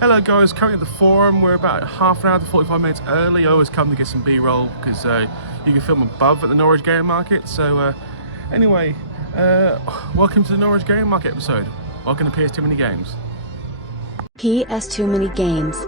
Hello guys, currently at the forum. We're about half an hour to 45 minutes early. I always come to get some B-roll because you can film above at the Norwich Game Market. So anyway, welcome to the Norwich Game Market episode. Welcome to PS2 Mini Games. PS2 Mini Games.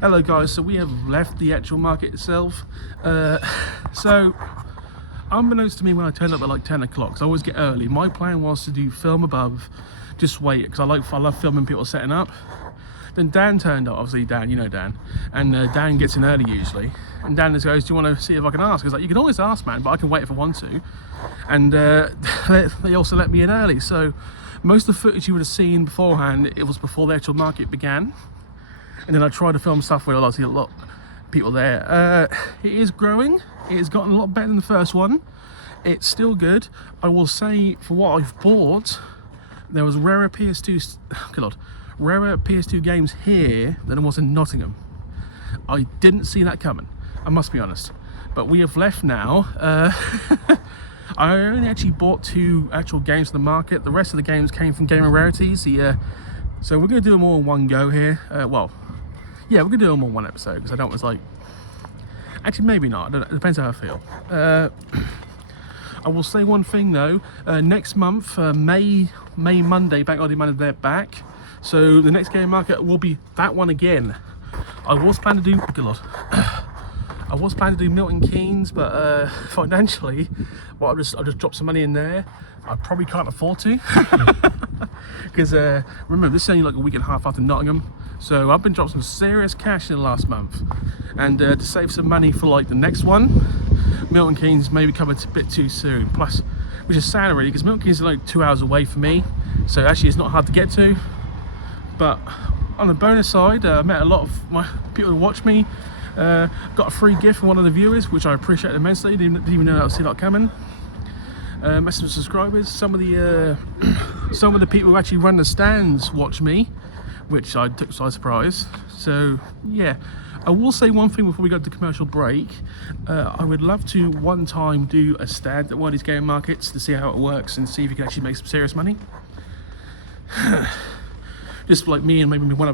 Hello guys, so we have left the actual market itself. So unbeknownst to me, when I turned up at like 10 o'clock, because I always get early, my plan was to do film above, just wait, because I love filming people setting up. Then Dan turned up, obviously Dan, you know Dan, and Dan gets in early usually, and Dan just goes, do you want to see if I can ask? I was like, you can always ask, man, but I can wait if I want to. And they also let me in early, so most of the footage you would have seen beforehand, it was before the actual market began. And then I tried to film stuff where I see a lot of people there. It is growing. It has gotten a lot better than the first one. It's still good. I will say, for what I've bought, there was rarer PS2 games here than it was in Nottingham. I didn't see that coming, I must be honest. But we have left now. I only actually bought 2 actual games from the market. The rest of the games came from Gamer Rarities. So we're going to do them all in one go here. Yeah, we're gonna do them on one episode because I don't was like. Actually, maybe not. I don't know. It depends how I feel. I will say one thing though. Next month, May Monday, Bank Holiday Monday, they're back. So the next game market will be that one again. I was planning to do. Good Lord. I was planning to do Milton Keynes, but financially, well, I'll just drop some money in there. I probably can't afford to, because remember, this is only like a week and a half after Nottingham, so I've been dropping some serious cash in the last month, and to save some money for like the next one, Milton Keynes maybe coming a bit too soon. Plus, which is sad really, because Milton Keynes is like 2 hours away from me, so actually it's not hard to get to. But on the bonus side, I met a lot of my people who watch me. Got a free gift from one of the viewers, which I appreciate immensely. Didn't even know that was see that coming. Met some subscribers. Some of the people who actually run the stands watch me, which I took by surprise. So yeah, I will say one thing before we go to commercial break. I would love to one time do a stand at one of these game markets to see how it works and see if you can actually make some serious money. Just like me and maybe one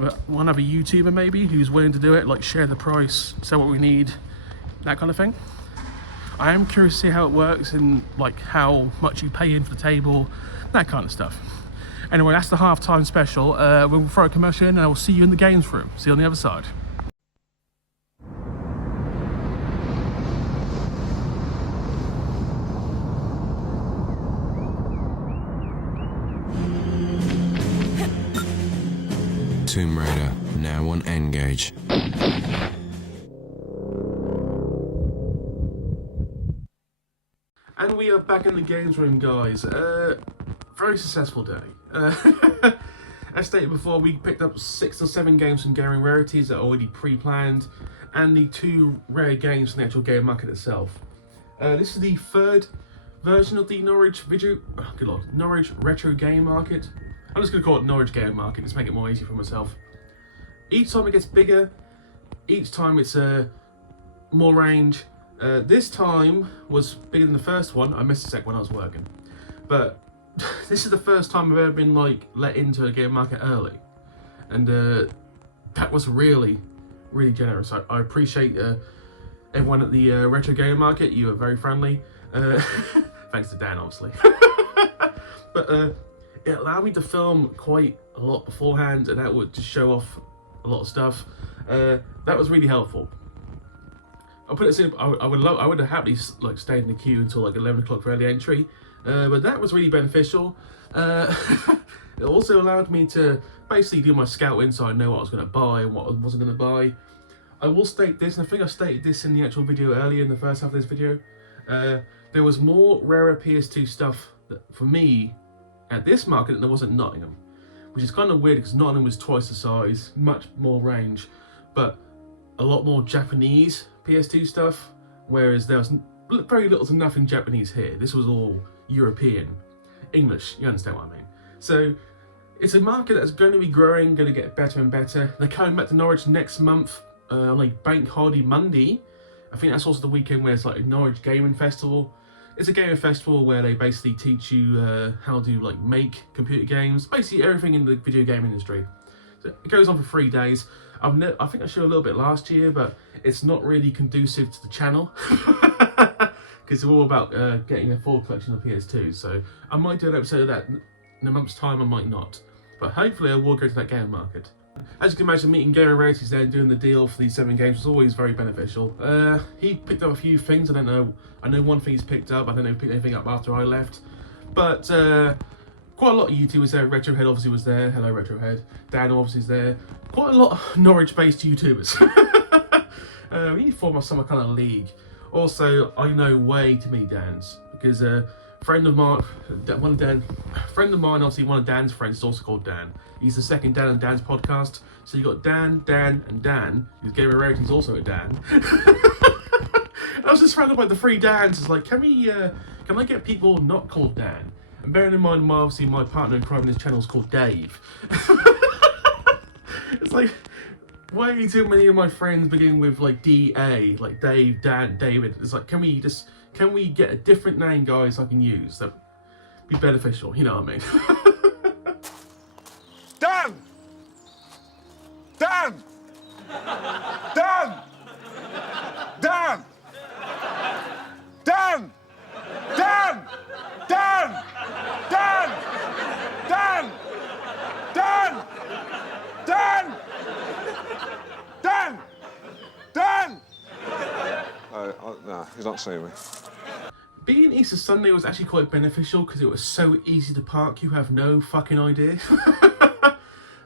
other YouTuber maybe who's willing to do it, like share the price, sell what we need, that kind of thing. I am curious to see how it works and like how much you pay in for the table, that kind of stuff. Anyway, that's the halftime special. We'll throw a commercial in and I will see you in the games room. See you on the other side. Tomb Raider, now on N-Gage. And we are back in the games room, guys. Very successful day. As stated before, we picked up 6 or 7 games from Gaming Rarities that are already pre-planned, and the 2 rare games from the actual game market itself. This is the 3rd version of the Norwich Norwich Retro Game Market. I'm just going to call it Norwich Game Market, just make it more easy for myself. Each time it gets bigger, each time it's more range. This time was bigger than the first one. I missed a sec when I was working. But this is the first time I've ever been like let into a game market early. And that was really, really generous. I appreciate everyone at the Retro Game Market. You were very friendly. Thanks to Dan, obviously. But it allowed me to film quite a lot beforehand, and that would just show off a lot of stuff. That was really helpful. I'll put it in. I would have happily like stayed in the queue until like 11 o'clock for early entry, but that was really beneficial. It also allowed me to basically do my scouting, so I know what I was going to buy and what I wasn't going to buy. I will state this, and I think I stated this in the actual video earlier in the first half of this video. There was more rarer PS2 stuff for me at this market than there was at Nottingham, which is kind of weird because Nottingham was twice the size, much more range, but a lot more Japanese PS2 stuff, whereas there was very little to nothing Japanese here. This was all European, English, you understand what I mean. So it's a market that's going to be growing, going to get better and better. They're coming back to Norwich next month on like Bank Holiday Monday. I think that's also the weekend where it's like a Norwich Gaming Festival. It's a gaming festival where they basically teach you how to like make computer games, basically everything in the video game industry. So it goes on for 3 days. I think I showed a little bit last year, but it's not really conducive to the channel because it's all about getting a full collection of PS2. So I might do an episode of that in a month's time, I might not. But hopefully I will go to that game market. As you can imagine, meeting Gaming Rarities there and doing the deal for these 7 games was always very beneficial. He picked up a few things, I don't know. I know one thing he's picked up, I don't know if he picked anything up after I left. But quite a lot of YouTubers there. Retrohead obviously was there. Hello Retrohead. Dan obviously is there. Quite a lot of Norwich-based YouTubers. We need to form some kind of league. Also, I know way too many Dans because friend of mine, obviously one of Dan's friends is also called Dan. He's the second Dan and Dan's podcast. So you got Dan, and Dan. His Gaming Rarities also a Dan. I was just surrounded by the 3 Dans. It's like, can I get people not called Dan? And bearing in mind, obviously my partner in crime in this channel is called Dave. It's like, way too many of my friends begin with like D-A, like Dave, Dan, David. It's like, can we get a different name, guys, I can use that be beneficial, you know what I mean? Dan! Dan! Dan! Dan! Nah, he's not seeing me. Being Easter Sunday was actually quite beneficial because it was so easy to park, you have no fucking idea.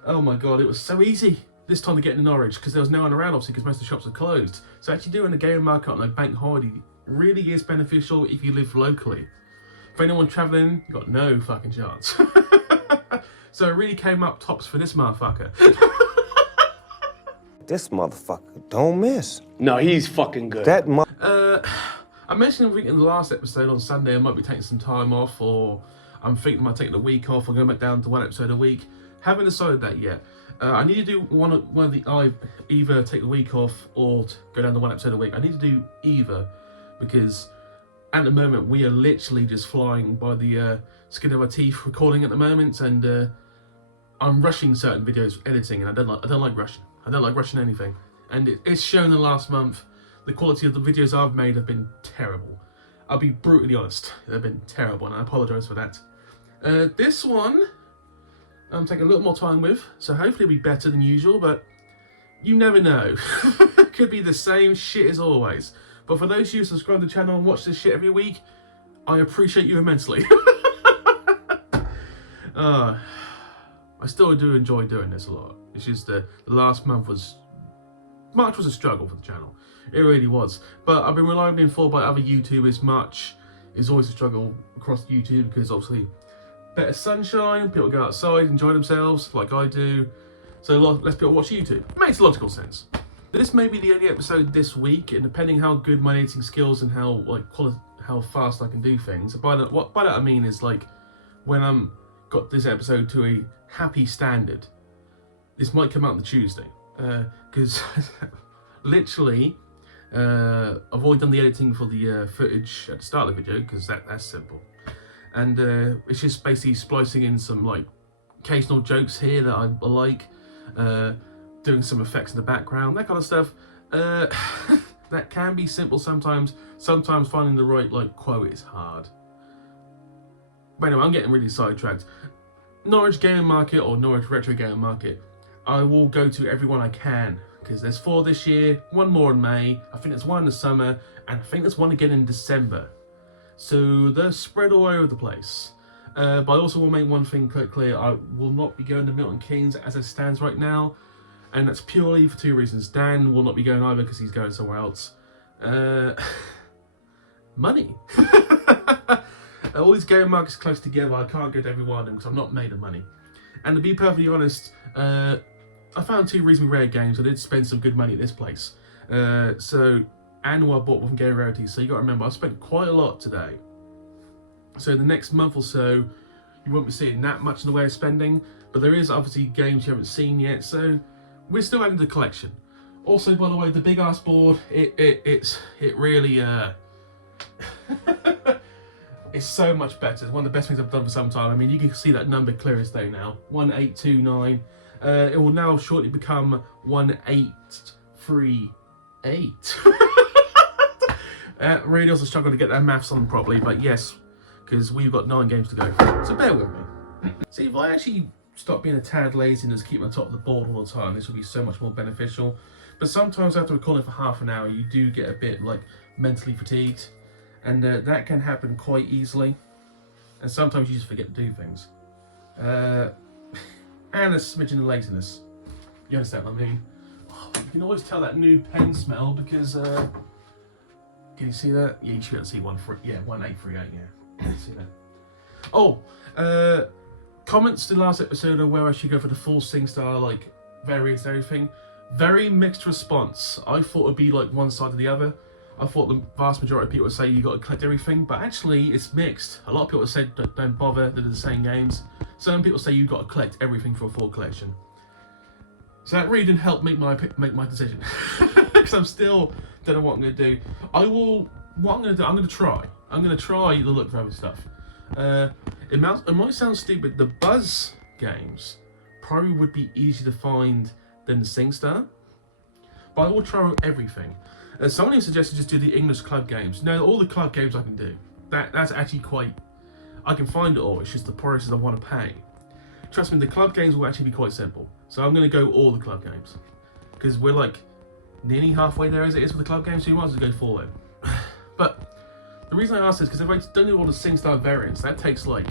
Oh my god, it was so easy this time to get into Norwich because there was no one around, obviously, because most of the shops are closed. So actually doing a game market on a bank holiday really is beneficial if you live locally. For anyone travelling, you got no fucking chance. So it really came up tops for this motherfucker. This motherfucker don't miss. No, he's fucking good. That I mentioned in the last episode on Sunday I might be taking some time off, or I'm thinking I might take a week off or going back down to one episode a week. Haven't decided that yet. I need to do one of the either take the week off or go down to one episode a week. I need to do either because at the moment we are literally just flying by the skin of our teeth recording at the moment, and I'm rushing certain videos editing, and I don't like rushing. I don't like rushing anything, and it's shown the last month. The quality of the videos I've made have been terrible. I'll be brutally honest, they've been terrible, and I apologise for that. This one I'm taking a little more time with, so hopefully it'll be better than usual, but you never know. Could be the same shit as always. But for those of you who subscribe to the channel and watch this shit every week, I appreciate you immensely. I still do enjoy doing this a lot. It's just the last month March was a struggle for the channel. It really was. But I've been reliably informed by other YouTubers. March is always a struggle across YouTube because obviously better sunshine, people go outside, enjoy themselves like I do. So less people watch YouTube. Makes logical sense. This may be the only episode this week, and depending how good my editing skills and how fast I can do things. By that I mean is like when I'm got this episode to a happy standard. This might come out on the Tuesday because literally I've already done the editing for the footage at the start of the video because that's simple, and it's just basically splicing in some like occasional jokes here that I like, doing some effects in the background, that kind of stuff. That can be simple sometimes. Sometimes finding the right like quote is hard. But anyway, I'm getting really sidetracked. Norwich Gaming Market or Norwich Retro Gaming Market, I will go to every one I can because there's 4 this year, 1 more in May, I think there's 1 in the summer, and I think there's 1 again in December. So they're spread all over the place. But I also will make one thing quite clear: I will not be going to Milton Keynes as it stands right now, and that's purely for 2 reasons. Dan will not be going either because he's going somewhere else. Money. All these game markets close together, I can't go to every one of them because I'm not made of money. And to be perfectly honest, I found 2 reasonably rare games. I did spend some good money at this place. And I bought one from Game Rarities, so you got to remember I spent quite a lot today. So the next month or so, you won't be seeing that much in the way of spending, but there is obviously games you haven't seen yet, so we're still adding to the collection. Also, by the way, the big ass board, it really it's so much better. It's one of the best things I've done for some time. I mean, you can see that number clear as day now, 1829. It will now shortly become 1838. Really also struggle to get that maths on properly, but yes, because we've got 9 games to go. So bear with me. See, if I actually stop being a tad lazy and just keep on top of the board all the time, this will be so much more beneficial. But sometimes after recording for half an hour, you do get a bit like mentally fatigued, and that can happen quite easily. And sometimes you just forget to do things. And a smidgen of laziness. You understand what I mean? Oh, you can always tell that new pen smell because can you see that? Yeah, you should see 1838, yeah. See that? Oh, comments to the last episode of where I should go for the full SingStar, like various everything. Very mixed response. I thought it'd be like one side or the other. I thought the vast majority of people would say you got to collect everything, but actually it's mixed. A lot of people said don't bother, they're the same games. Some people say you've got to collect everything for a full collection. So that really didn't help make my decision. Because I'm still don't know what I'm going to do. I'm going to try. I'm going to try to look for other stuff. It might sound stupid. The Buzz games probably would be easier to find than the SingStar. But I will try everything. Somebody suggested just do the English club games. No, all the club games I can do. That's actually quite... I can find it all, it's just the prices I want to pay. Trust me, the club games will actually be quite simple. So I'm going to go all the club games. Because we're like nearly halfway there as it is for the club games, so you might as well go for them. reason I ask is because if I don't do all the SingStar variants, that takes like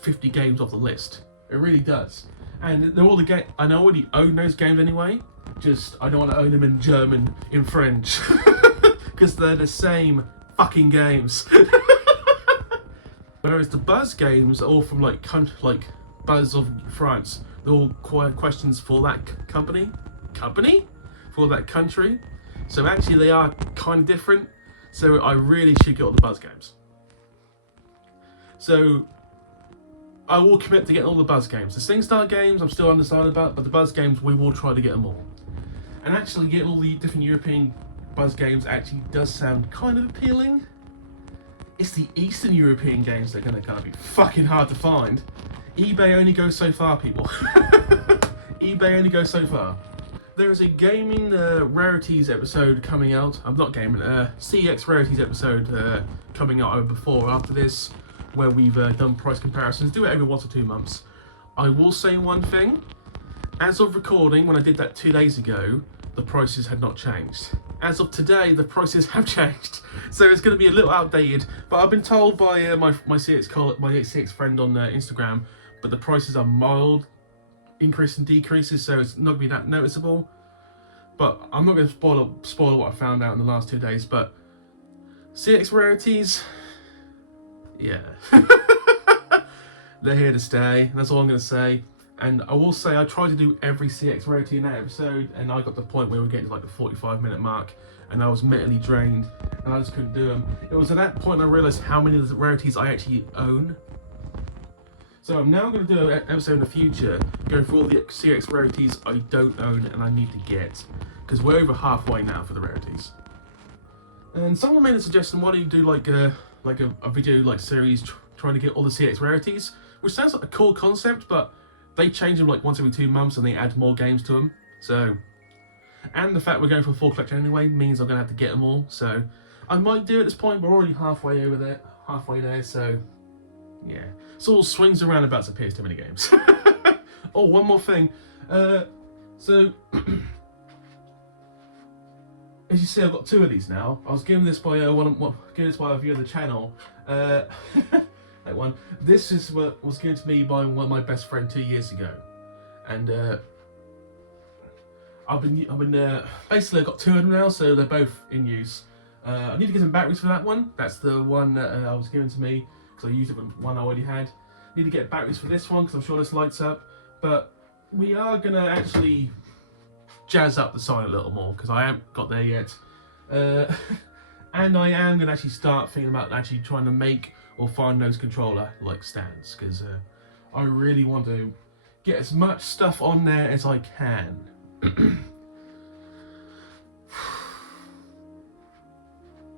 50 games off the list. It really does. And they're all the game. I already own those games anyway. Just I don't want to own them in German, in French, because they're the same fucking games. Whereas the Buzz games are all from like Buzz of France. They're all questions for that company, for that country. So actually they are kind of different. So I really should get all the Buzz games. So I will commit to getting all the Buzz games. The SingStar games I'm still undecided about, but the Buzz games we will try to get them all. And actually getting all the different European Buzz games actually does sound kind of appealing. It's the Eastern European games that are going to be fucking hard to find. eBay only goes so far, people. eBay only goes so far. There is a gaming rarities episode coming out. I'm not gaming, CX rarities episode coming out over before or after this, where we've done price comparisons. Do it every 1 to 2 months. I will say one thing. As of recording, when I did that 2 days ago, the prices had not changed. As of today, the prices have changed. So it's going to be a little outdated. But I've been told by my CX friend on Instagram, but the prices are mild increase and decreases, so it's not going to be that noticeable. But I'm not going to spoil what I found out in the last 2 days. But CX rarities, yeah. They're here to stay. That's all I'm going to say. And I will say I tried to do every CX rarity in that episode, and I got to the point where we were getting to like the 45-minute mark, and I was mentally drained, and I just couldn't do them. It was at that point I realised how many of the rarities I actually own. So I'm now going to do an episode in the future, going through all the CX rarities I don't own and I need to get, because we're over halfway now for the rarities. And someone made a suggestion, why don't you do like a video series trying to get all the CX rarities, which sounds like a cool concept, but they change them like once every 2 months and they add more games to them. So, and the fact we're going for a full collection anyway means I'm going to have to get them all. So I might do at this point. We're already halfway there. So yeah, it's all swings and roundabouts of PS2 mini games. Oh, one more thing. So as you see, I've got 2 of these now. I was given this by a viewer of the channel. That one. This is what was given to me by one of my best friend 2 years ago, and I've been basically I've got 2 of them now, so they're both in use. I need to get some batteries for that one. That's the one that I was given to me because I used it with one I already had. Need to get batteries for this one because I'm sure this lights up. But we are gonna actually jazz up the sign a little more because I haven't got there yet, and I am gonna actually start thinking about actually trying to make or find those controller like stands, because I really want to get as much stuff on there as I can.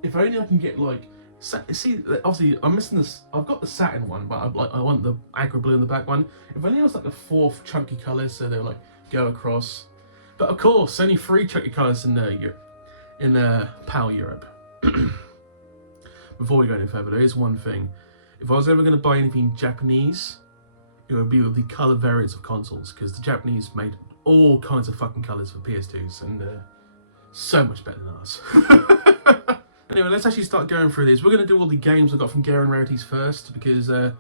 If only I can get like, see, obviously I'm missing this. I've got the satin one, but I want the aqua blue in the back one. If only it was like the 4th chunky colours, so they'll like go across. But of course, only 3 chunky colours in PAL Europe. Before we go any further, there is one thing. If I was ever going to buy anything Japanese, it would be with the colour variants of consoles, because the Japanese made all kinds of fucking colours for PS2s, and so much better than ours. Anyway, let's actually start going through these. We're going to do all the games I got from Garen Rarities first, because they're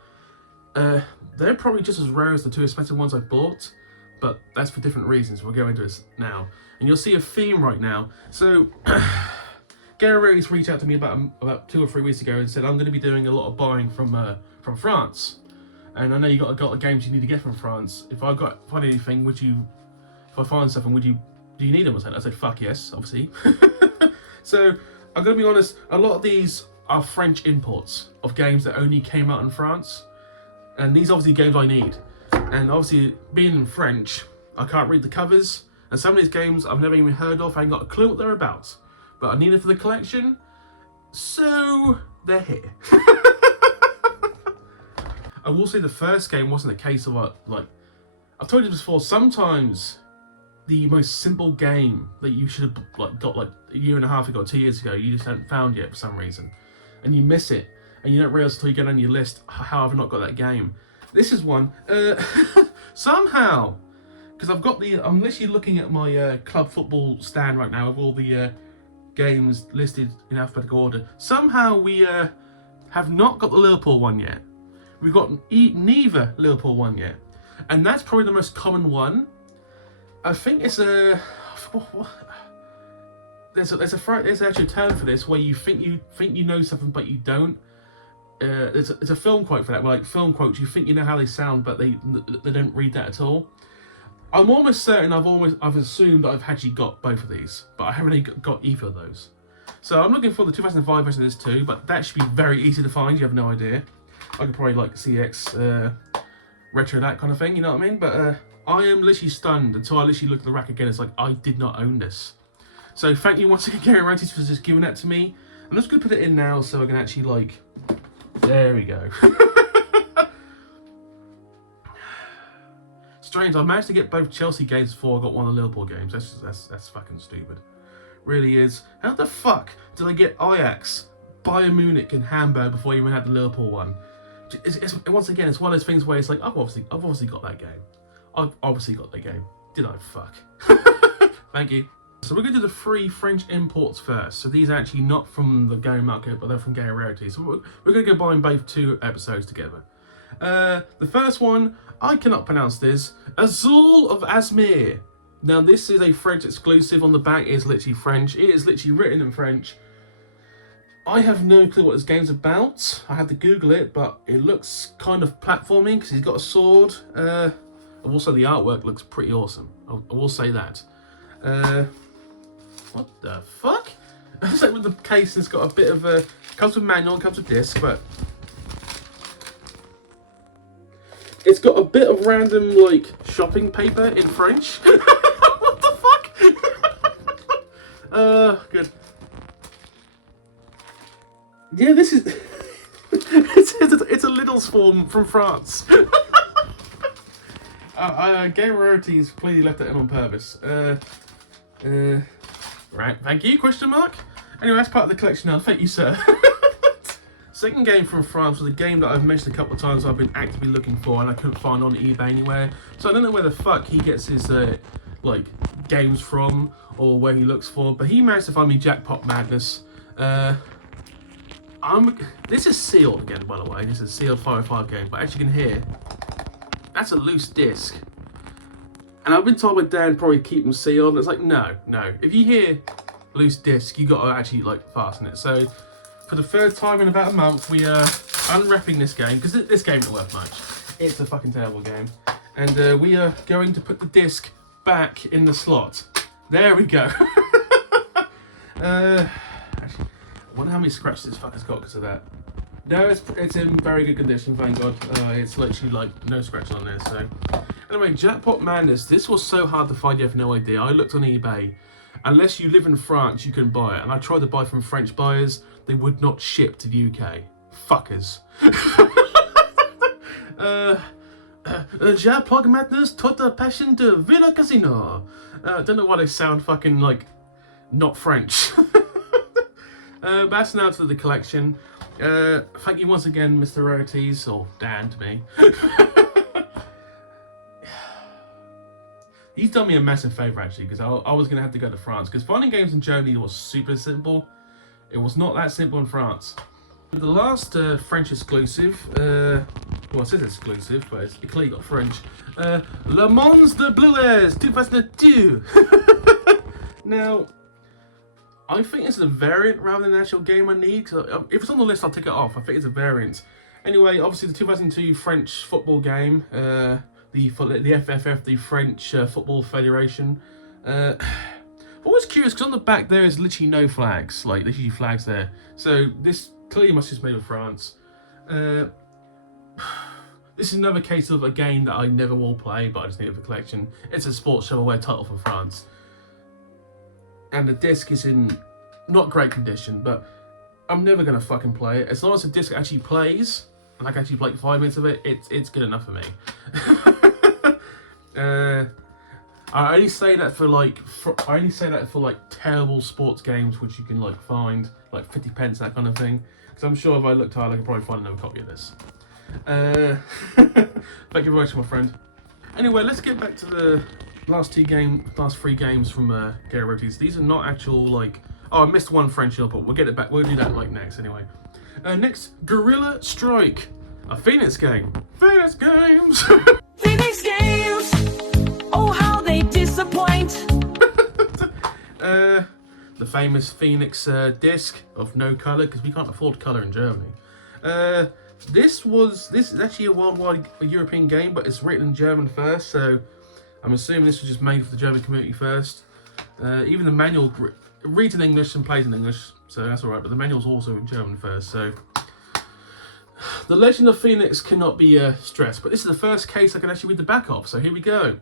probably just as rare as the 2 expensive ones I bought, but that's for different reasons. We'll go into this now. And you'll see a theme right now. So Garen Rarities reached out to me about 2 or 3 weeks ago and said, I'm going to be doing a lot of buying from France. And I know you got the games you need to get from France. If I find anything, if I find something, do you need them or something? I said, fuck yes, obviously. So I'm going to be honest, a lot of these are French imports of games that only came out in France. And these obviously games I need. And obviously, being in French, I can't read the covers. And some of these games I've never even heard of, I ain't got a clue what they're about. But I need it for the collection, so they're here. I will say the first game wasn't a case of like, I've told you this before, sometimes the most simple game that you should have got like a year and a half ago, 2 years ago, you just haven't found yet for some reason. And you miss it, and you don't realise until you get on your list, how have I not got that game? This is one, somehow, because I'm literally looking at my club football stand right now with all the games listed in alphabetical order. Somehow we have not got the Liverpool one yet. We've got neither Liverpool one yet. And that's probably the most common one. I think it's a... There's actually a term for this where you think you know something but you don't. There's a film quote for that. Where, like, film quotes, you think you know how they sound, but they don't read that at all. I'm almost certain I've assumed that I've actually got both of these, but I haven't got either of those. So I'm looking for the 2005 version of this too, but that should be very easy to find. You have no idea. I could probably like CX, retro, that kind of thing. You know what I mean? But I am literally stunned until I literally look at the rack again. It's like I did not own this. So thank you once again, Gary Rantis, for just giving that to me. I'm just gonna put it in now so I can actually like. There we go. Strange, I managed to get both Chelsea games before I got one of the Liverpool games. That's fucking stupid. Really is. How the fuck did I get Ajax, Bayern Munich, and Hamburg before I even had the Liverpool one? Once again, it's one of those things where it's like I've obviously got that game. I've obviously got that game. Did I? Fuck. Thank you. So we're going to do the 3 French imports first. So these are actually not from the game market, but they're from Game Rarity. So we're going to combine both 2 episodes together. The first one, I cannot pronounce this. Azul of Asmir. Now this is a French exclusive. On the back is literally French. It is literally written in French. I have no clue what this game's about. I had to Google it, but it looks kind of platforming because he's got a sword. Also the artwork looks pretty awesome. I will say that. What the fuck? It's like with the case, it's got a bit of a... Comes with manual, comes with disc, but... It's got a bit of random, like, shopping paper in French. What the fuck? Good. Yeah, this is... it's a little swarm from France. Game Rarity's clearly left that in on purpose. Right, thank you, question mark. Anyway, that's part of the collection now. Thank you, sir. Second game from France was a game that I've mentioned a couple of times I've been actively looking for and I couldn't find on eBay anywhere. So I don't know where the fuck he gets his, like, games from or where he looks for, but he managed to find me Jackpot Madness. This is sealed again, by the way. This is a sealed 505 game, but as you can hear, that's a loose disc. And I've been told by Dan probably keep them sealed. And it's like, no. If you hear loose disc, you got to actually like fasten it. So for the 3rd time in about a month, we are unwrapping this game because this game isn't worth much. It's a fucking terrible game. And we are going to put the disc back in the slot. There we go. Actually, I wonder how many scratches this fucker's got because of that. No, it's in very good condition, thank God. It's literally like no scratches on there, so. Anyway, Jackpot Madness. This was so hard to find, you have no idea. I looked on eBay. Unless you live in France, you can buy it. And I tried to buy from French buyers. They would not ship to the UK. Fuckers. Jackpot Madness, Total Passion de Villa Casino. Don't know why they sound fucking like not French. But that's now to the collection. Thank you once again, Mr. Rarities, or Dan to me. He's done me a massive favour actually, because I was going to have to go to France, because finding games in Germany was super simple. It was not that simple in France. The last French exclusive, well it says exclusive, but it's clearly got French. Le Mans de Bleues 2002. Now, I think it's a variant rather than an actual game I need. If it's on the list, I'll tick it off. I think it's a variant. Anyway, obviously the 2002 French football game, the FFF, the French Football Federation. I'm always curious because on the back there is literally no flags, like literally flags there. So this clearly must be made in France. This is another case of a game that I never will play, but I just need it for collection. It's a sports shovelware title from France. And the disc is in not great condition, but I'm never going to fucking play it. As long as the disc actually plays, and I can actually play 5 minutes of it, it's good enough for me. I only say that for like terrible sports games which you can like find like 50 pence, that kind of thing. Because I'm sure if I looked hard I could probably find another copy of this. Thank you very much, my friend. Anyway, let's get back to the last 3 games from Gary Rarities. These are not actual like. Oh, I missed one French hill, but we'll get it back. We'll do that like next anyway. Next, Gorilla Strike, a Phoenix game. Phoenix games. Phoenix games. Oh, how they disappoint. The famous Phoenix disc of no color, because we can't afford color in Germany. This is actually a worldwide European game, but it's written in German first, so I'm assuming this was just made for the German community first. Even the manual reads in English and plays in English, so that's alright, but the manual's also in German first, so... The Legend of Phoenix cannot be stressed, but this is the first case I can actually read the back of, so here we go.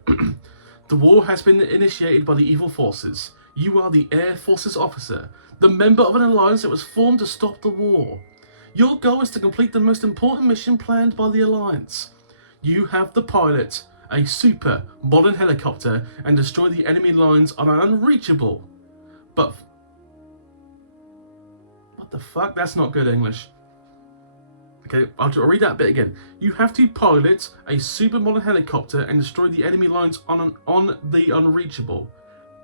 The war has been initiated by the evil forces. You are the Air Forces officer, the member of an alliance that was formed to stop the war. Your goal is to complete the most important mission planned by the alliance. You have the pilot, a super modern helicopter, and destroy the enemy lines on an unreachable. But... what the fuck? That's not good English. Okay, I'll read that bit again. You have to pilot a super modern helicopter and destroy the enemy lines on the unreachable.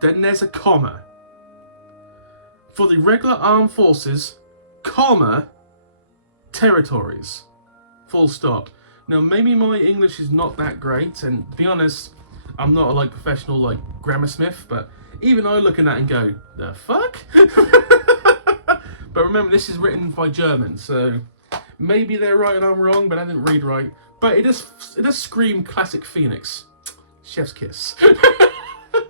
Then there's a comma. For the regular armed forces, comma, territories. Full stop. Now, maybe my English is not that great, and to be honest, I'm not a professional grammar smith, but even I look at that and go, the fuck? But remember, this is written by Germans, so maybe they're right and I'm wrong, but I didn't read right. But it does scream classic Phoenix. Chef's kiss.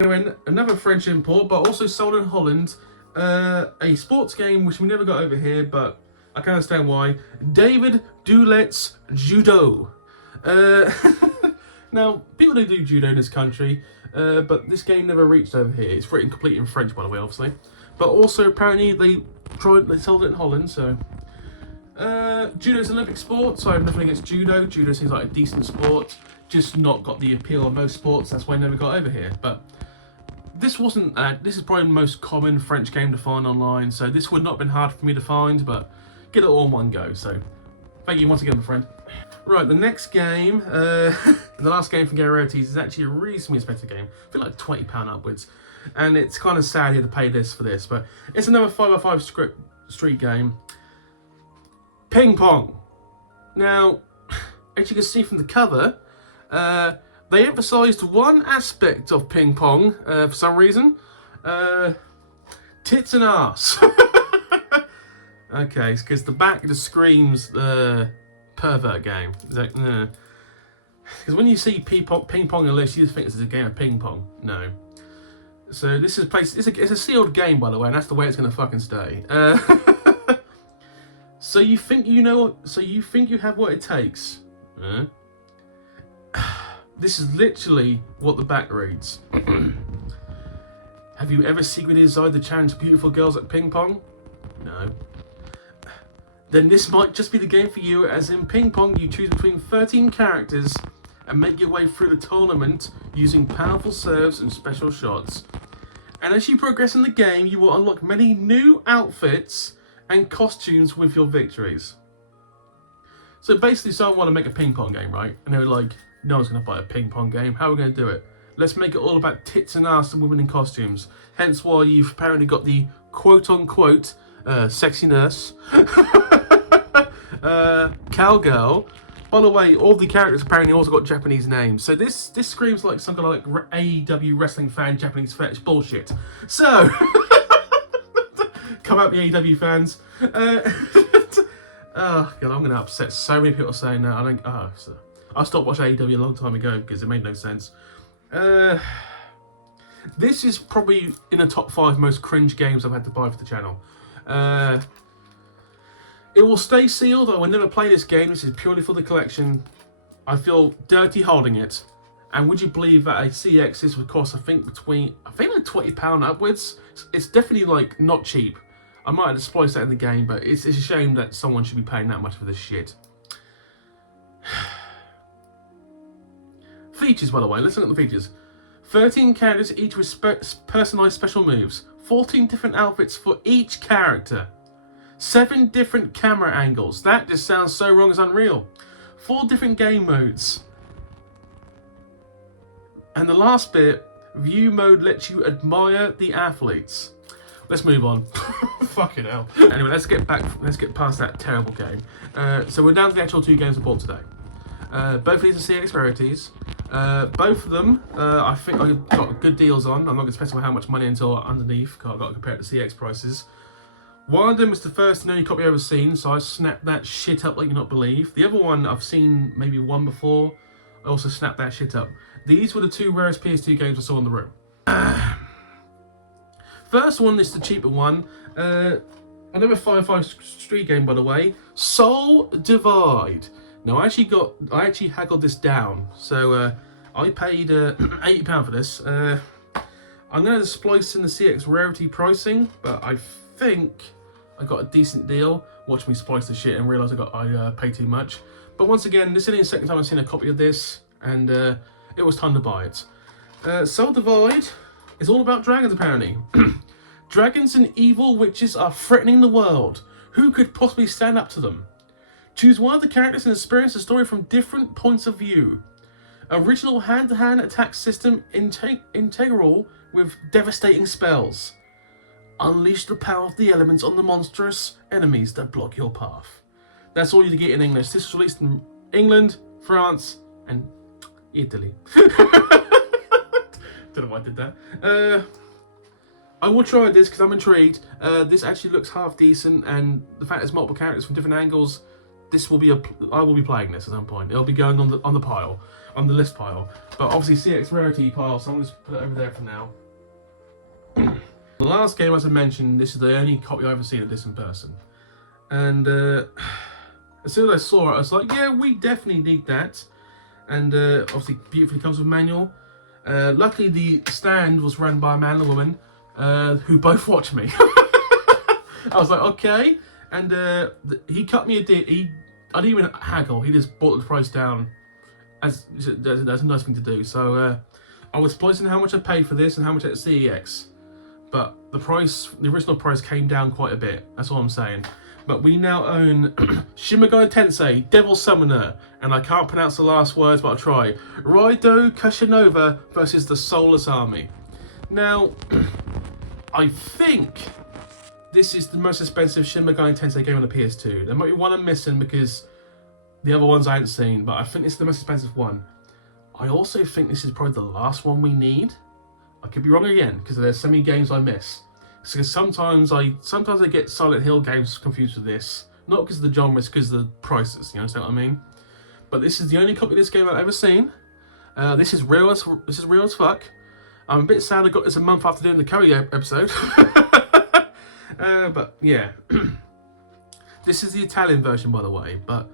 Anyway, another French import, but also sold in Holland. A sports game which we never got over here, but I can understand why. David Doulet's Judo. Now, people do judo in this country, but this game never reached over here. It's written completely in French, by the way, obviously. But also, apparently, they sold it in Holland, so... Judo's an Olympic sport, so I have nothing against judo. Judo seems like a decent sport, just not got the appeal of most sports. That's why I never got over here. But this wasn't. This is probably the most common French game to find online, so this would not have been hard for me to find, but get it all in one go. So thank you once again, my friend. Right, the next game, the last game from Game Rarities is actually a reasonably expensive game. I feel like £20 upwards, and it's kind of sad you had to pay this for this, but it's another 5x5 street game. Ping pong. Now, as you can see from the cover, they emphasised one aspect of ping pong for some reason. Tits and ass. Okay, because the back just screams pervert game. Because when you see ping pong on the list, you just think this is a game of ping pong. No. So this is it's a sealed game, by the way, and that's the way it's going to fucking stay. So you think you know? So you think you have what it takes? This is literally what the back reads. Have you ever secretly desired to challenge beautiful girls at ping pong? No. Then this might just be the game for you, as in ping pong you choose between 13 characters and make your way through the tournament using powerful serves and special shots. And as you progress in the game, you will unlock many new outfits and costumes with your victories. So basically someone wanted to make a ping pong game, right? And they were like, no one's going to buy a ping pong game. How are we going to do it? Let's make it all about tits and ass and women in costumes. Hence why you've apparently got the quote-unquote sexy nurse, cowgirl. By the way, all the characters apparently also got Japanese names. So this screams like some kind of AEW wrestling fan Japanese fetish bullshit. So... come out, the AEW fans. Oh god, I'm gonna upset so many people saying that. I stopped watching AEW a long time ago because it made no sense. This is probably in the top 5 most cringe games I've had to buy for the channel. It will stay sealed. I will never play this game. This is purely for the collection. I feel dirty holding it. And would you believe that a CX this would cost, I think like £20 upwards. It's definitely not cheap. I might have displaced that in the game, but it's a shame that someone should be paying that much for this shit. Features, by the way, let's look at the features. 13 characters, each with personalised special moves. 14 different outfits for each character. 7 different camera angles. That just sounds so wrong, it's unreal. 4 different game modes. And the last bit, view mode lets you admire the athletes. let's move on. Fucking hell. Anyway, let's get past that terrible game. So we're down to the actual 2 games I bought today. Both of these are CX rarities. Both of them, I think I got good deals on. I'm not going to specify how much money until underneath, because I've got to compare it to CX prices. One of them was the first and only copy I've ever seen, so I snapped that shit up like you not believe. The other one, I've seen maybe one before. I also snapped that shit up. These were the 2 rarest PS2 games I saw in the room. First one is the cheaper one. Another 5 Street game, by the way. Soul Divide. Now I actually haggled this down. So I paid £80 for this. I'm going to splice in the CX rarity pricing, but I think I got a decent deal. Watch me splice the shit and realise I paid too much. But once again, this is only the second time I've seen a copy of this, and it was time to buy it. Soul Divide is all about dragons, apparently. Dragons and evil witches are threatening the world. Who could possibly stand up to them? Choose one of the characters and experience the story from different points of view. Original hand-to-hand attack system integral with devastating spells. Unleash the power of the elements on the monstrous enemies that block your path. That's all you get in English. This was released in England, France, and Italy. Don't know why I did that. I will try this because I'm intrigued. This actually looks half decent, and the fact there's multiple characters from different angles, I will be playing this at some point. It'll be going on the pile, on the list pile. But obviously CX rarity pile, so I'm just put it over there for now. The last game, as I mentioned, this is the only copy I've ever seen of this in person. And as soon as I saw it, I was like, yeah, we definitely need that. And obviously, beautifully comes with a manual. Luckily, the stand was run by a man and a woman who both watched me. I was like, okay. And he cut me a deal. I didn't even haggle. He just brought the price down. That's a nice thing to do. So I was splicing how much I paid for this and how much at CEX. But the original price came down quite a bit. That's all I'm saying. But we now own Shin Megami Tensei, Devil Summoner, and I can't pronounce the last words, but I'll try. Raido Kashinova versus the Soulless Army. Now, I think this is the most expensive Shin Megami Tensei game on the PS2. There might be one I'm missing because the other ones I haven't seen, but I think this is the most expensive one. I also think this is probably the last one we need. I could be wrong again because there's so many games I miss. So sometimes I get Silent Hill games confused with this, not because of the genre, it's because of the prices. You understand what I mean? But this is the only copy of this game I've ever seen. This is real as fuck. I'm a bit sad I got this a month after doing the Curry episode. But yeah, this is the Italian version, by the way. But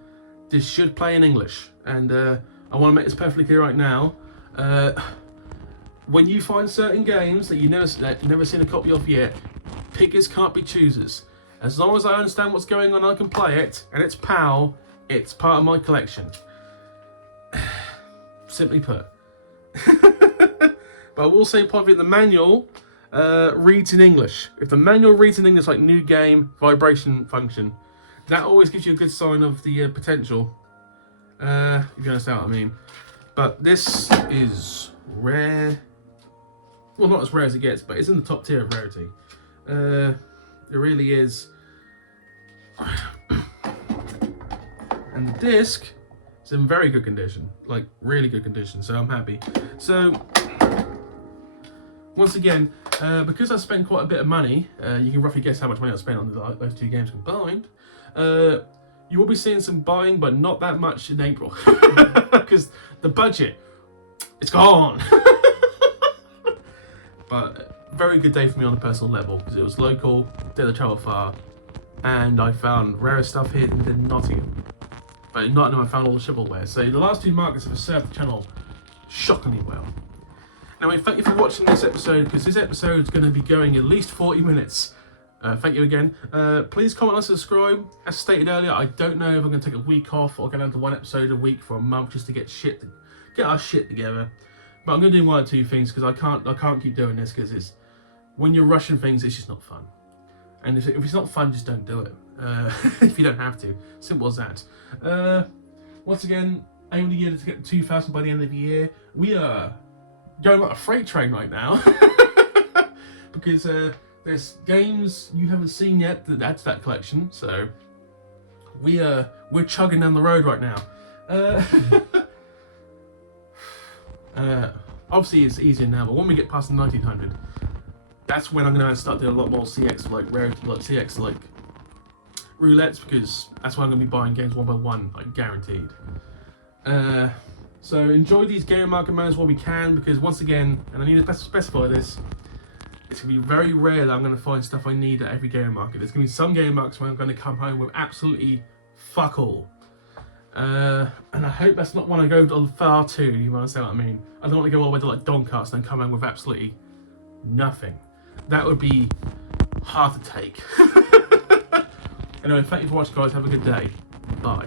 this should play in English, and I want to make this perfectly clear right now. When you find certain games that you've never seen a copy of yet, pickers can't be choosers. As long as I understand what's going on, I can play it, and it's PAL, it's part of my collection. Simply put. But I will say probably the manual reads in English. If the manual reads in English like new game, vibration function, that always gives you a good sign of the potential. If you understand what I mean. But this is rare. Well, not as rare as it gets, but it's in the top tier of rarity. It really is. And the disc is in very good condition, like really good condition, so I'm happy. So, once again, because I spent quite a bit of money, you can roughly guess how much money I spent on those 2 games combined. You will be seeing some buying, but not that much in April. Because the budget, it's gone. But very good day for me on a personal level, because it was local, didn't travel far, and I found rarer stuff here than in Nottingham. But in Nottingham I found all the shovelware. So the last 2 markets have served the channel shockingly well. Anyway, thank you for watching this episode, because this episode is going to be going at least 40 minutes. Thank you again. Please comment and subscribe. As stated earlier, I don't know if I'm going to take a week off or go down to 1 episode a week for a month just to get our shit together. But I'm going to do 1 or 2 things because I can't keep doing this, because when you're rushing things, it's just not fun. And if it's not fun, just don't do it. If you don't have to. Simple as that. Once again, aim the year to get 2,000 by the end of the year. We are going like a freight train right now. Because there's games you haven't seen yet that add to that collection. So we're chugging down the road right now. Obviously it's easier now, but when we get past the 1900, that's when I'm gonna start doing a lot more CX like roulettes, because that's when I'm gonna be buying games one by one, like guaranteed. So enjoy these game market moments while we can, because once again, and I need to specify this, it's gonna be very rare that I'm gonna find stuff I need at every game market. There's gonna be some game markets where I'm gonna come home with absolutely fuck all. And I hope that's not one I go far to, you understand what I mean? I don't want to go all the way to like Doncaster and come home with absolutely nothing. That would be hard to take. Anyway, thank you for watching, guys. Have a good day. Bye.